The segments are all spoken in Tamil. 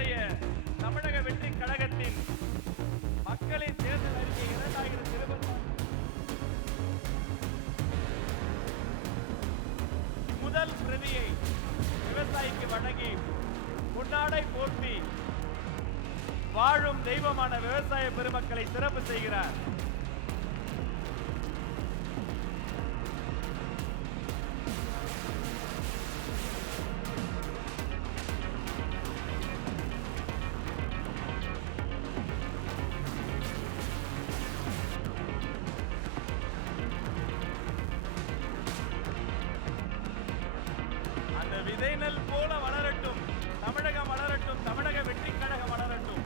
நம்முடைய தமிழக வெற்றி கழகத்தின் மக்களின் தேர்தல் அறிக்கை 2024 முதல் பிரதியை விவசாயிக்கு வழங்கி பொன்னாடை போர்த்தி வாழும் தெய்வமான விவசாய பெருமக்களை சிறப்பு செய்கிறார். விதை நெல் போல வளரட்டும், தமிழகம் வளரட்டும், தமிழக வெற்றி கழகம் வளரட்டும்.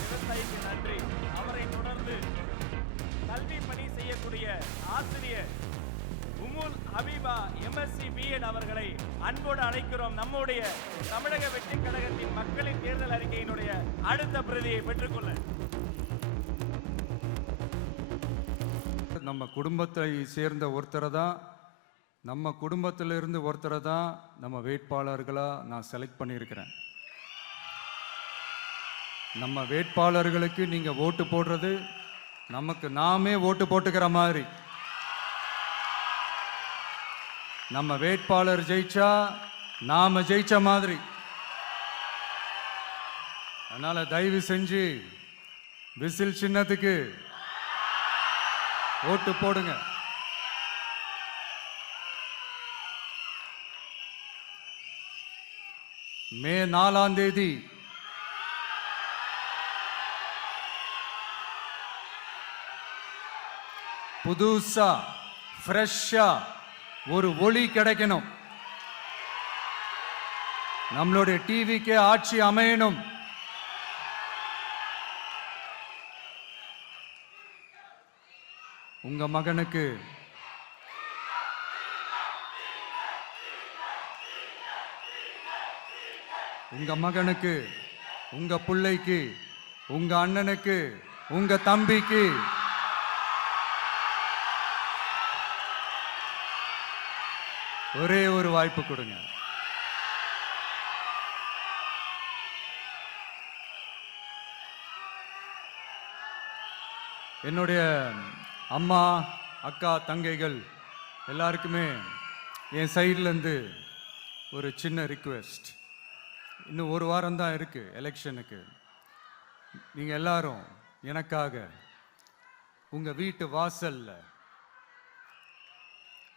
விவசாயிக்கு நன்றி. அவரை தொடர்ந்து கல்வி பணி செய்யக்கூடிய ஆசிரியர் உமுல் ஹபீபா MSc B.Ed அவர்களை அன்போடு அழைக்கிறோம். நம்முடைய தமிழக வெற்றி கழகத்தின் மக்களின் தேர்தல் அறிக்கையினுடைய அடுத்த பிரதியை பெற்றுக்கொள்ள. நம்ம குடும்பத்தை சேர்ந்த ஒருத்தரை தான், நம்ம குடும்பத்திலிருந்து ஒருத்தரை தான் நம்ம வேட்பாளர்களாக நான் செலக்ட் பண்ணியிருக்கிறேன். நம்ம வேட்பாளர்களுக்கு நீங்கள் ஓட்டு போடுறது நமக்கு நாமே ஓட்டு போட்டுக்கிற மாதிரி. நம்ம வேட்பாளர் ஜெயிச்சா நாம ஜெயிச்ச மாதிரி. அதனால தயவு செஞ்சு விசில் சின்னத்துக்கு ஓட்டு போடுங்க. மே 4ஆம் தேதி புதுசா ஃப்ரெஷ்ஷா ஒரு ஒளி கிடைக்கணும். நம்மளுடைய டிவிக்கு ஆட்சி அமையணும். உங்க மகனுக்கு உங்க பிள்ளைக்கு உங்க அண்ணனுக்கு உங்க தம்பிக்கு ஒரே ஒரு வாய்ப்பு கொடுங்க. என்னுடைய அம்மா அக்கா தங்கைகள் எல்லாருக்குமே என் சைட்லேருந்து ஒரு சின்ன ரிக்வெஸ்ட். இன்னும் ஒரு வாரம் தான் இருக்குது எலெக்ஷனுக்கு. நீங்கள் எல்லாரும் எனக்காக உங்கள் வீட்டு வாசலில்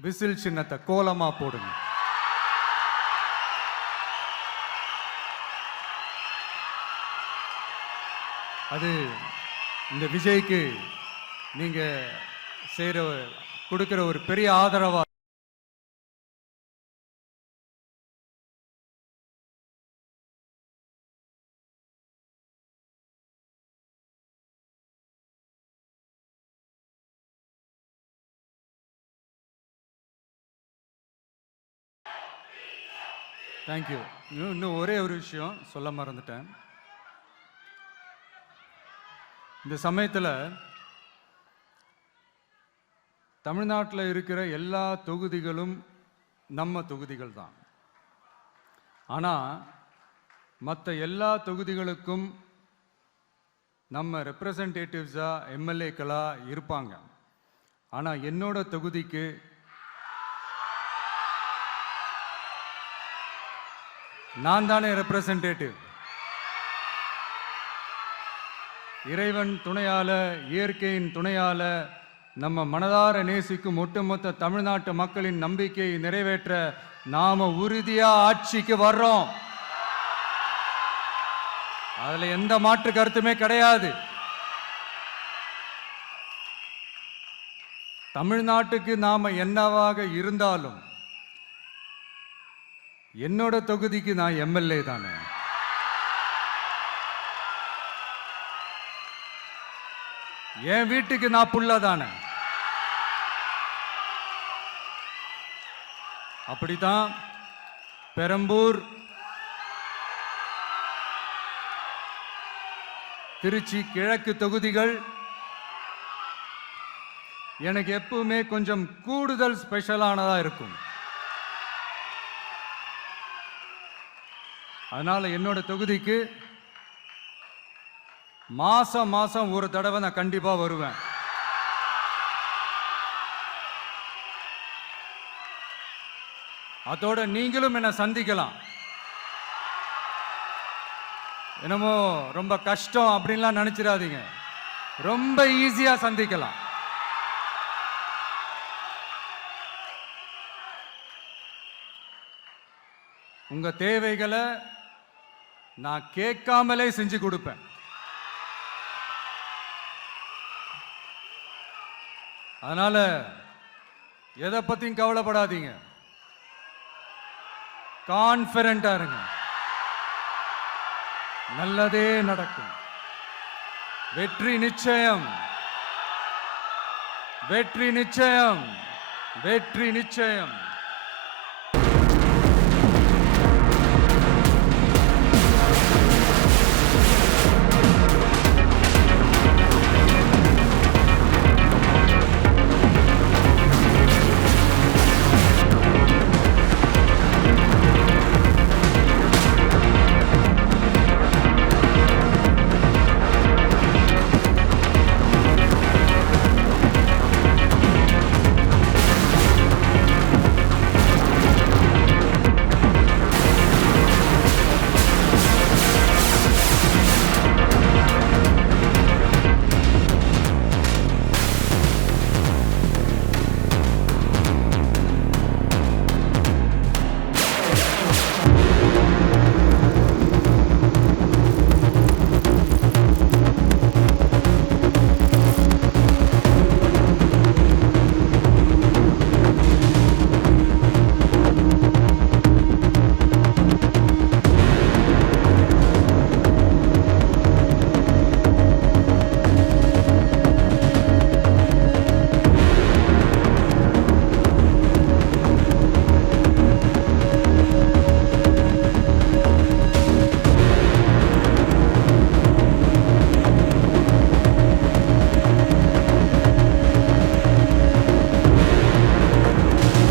விசில் சின்னத்தை கோலமாக போடுங்க. அது இந்த விஜய்க்கு நீங்கள் கொடுக்குற ஒரு பெரிய ஆதரவா. தேங்க்யூ. இன்னும் ஒரே ஒரு விஷயம் சொல்ல மறந்துட்டேன். இந்த சமயத்தில் தமிழ்நாட்டில் இருக்கிற எல்லா தொகுதிகளும் நம்ம தொகுதிகள் தான். ஆனால் மற்ற எல்லா தொகுதிகளுக்கும் நம்ம ரெப்ரசன்டேட்டிவ்ஸாக எம்எல்ஏக்களாக இருப்பாங்க. ஆனால் என்னோட தொகுதிக்கு நான் தானே ரெப்ரசன்டேட்டிவ். இறைவன் துணையால, இயற்கையின் துணையால, நம்ம மனதார நேசிக்கும் ஒட்டுமொத்த தமிழ்நாட்டு மக்களின் நம்பிக்கையை நிறைவேற்ற நாம உறுதியா ஆட்சிக்கு வர்றோம். அதுல எந்த மாற்று கருத்துமே கிடையாது. தமிழ்நாட்டுக்கு நாம என்னவாக இருந்தாலும் என்னோட தொகுதிக்கு நான் எம்எல்ஏ தானே. என் வீட்டுக்கு நான் புள்ள தானே. அப்படித்தான் பெரம்பூர், திருச்சி கிழக்கு தொகுதிகள் எனக்கு எப்பவுமே கொஞ்சம் கூடுதல் ஸ்பெஷலானதா இருக்கும். அதனால என்னோட தொகுதிக்கு மாசம் மாசம் ஒரு தடவை நான் கண்டிப்பா வருவேன். அதோட நீங்களும் என்ன சந்திக்கலாம். என்னமோ ரொம்ப கஷ்டம் அப்படின்லாம் நினைச்சிடாதீங்க. ரொம்ப ஈஸியா சந்திக்கலாம். உங்க தேவைகளை நான் கேட்காமலே செஞ்சு கொடுப்பேன். அதனால எதை பத்தியும் கவலைப்படாதீங்க. கான்ஃபிடென்ட்டா இருங்க. நல்லதே நடக்கும். வெற்றி நிச்சயம், வெற்றி நிச்சயம், வெற்றி நிச்சயம்.